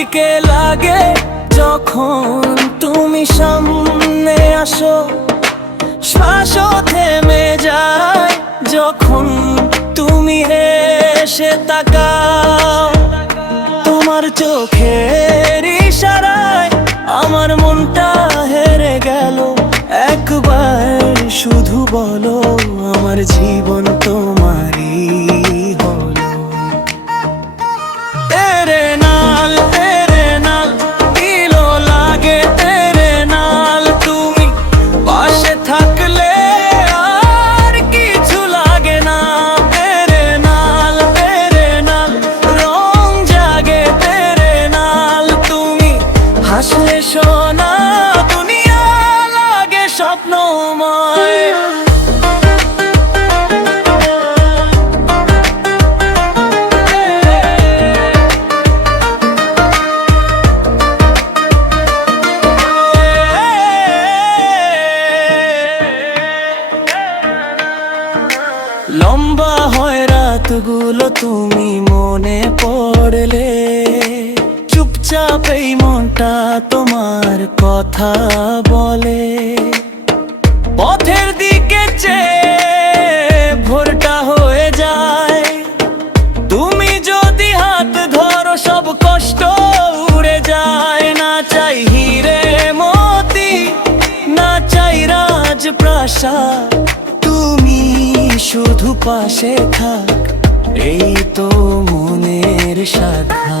দিকে লাগে যখন তুমি সামনে আসো, শ্বাসও থেমে যায় যখন তুমি এসে তাকাও। তোমার চোখের ইশারায় আমার মনটা হেরে গেল। একবার শুধু বলো, আমার জীবন তোমারই হলো। তেরে নাল দিলো লাগে, তেরে নাল তুমি পাশে থাকলে আর কিছু লাগে না। তেরে নাল রং জাগে, তেরে নাল তুমি হাসলে সোনা দুনিয়া লাগে স্বপ্নময়। লম্বা হয় রাতগুলো তুমি মনে পড়লে, চুপচাপ এই মনটা তোমার কথা বলে। পথের দিকে চেয়ে ভোরটা হয়ে যায়, তুমি যদি হাত ধরো সব কষ্ট উড়ে যায়। না চাই হিরে মতি, না চাই রাজপ্রাসাদ, তুমি শুধু পাশে থাক, এই তো মনের সাধা।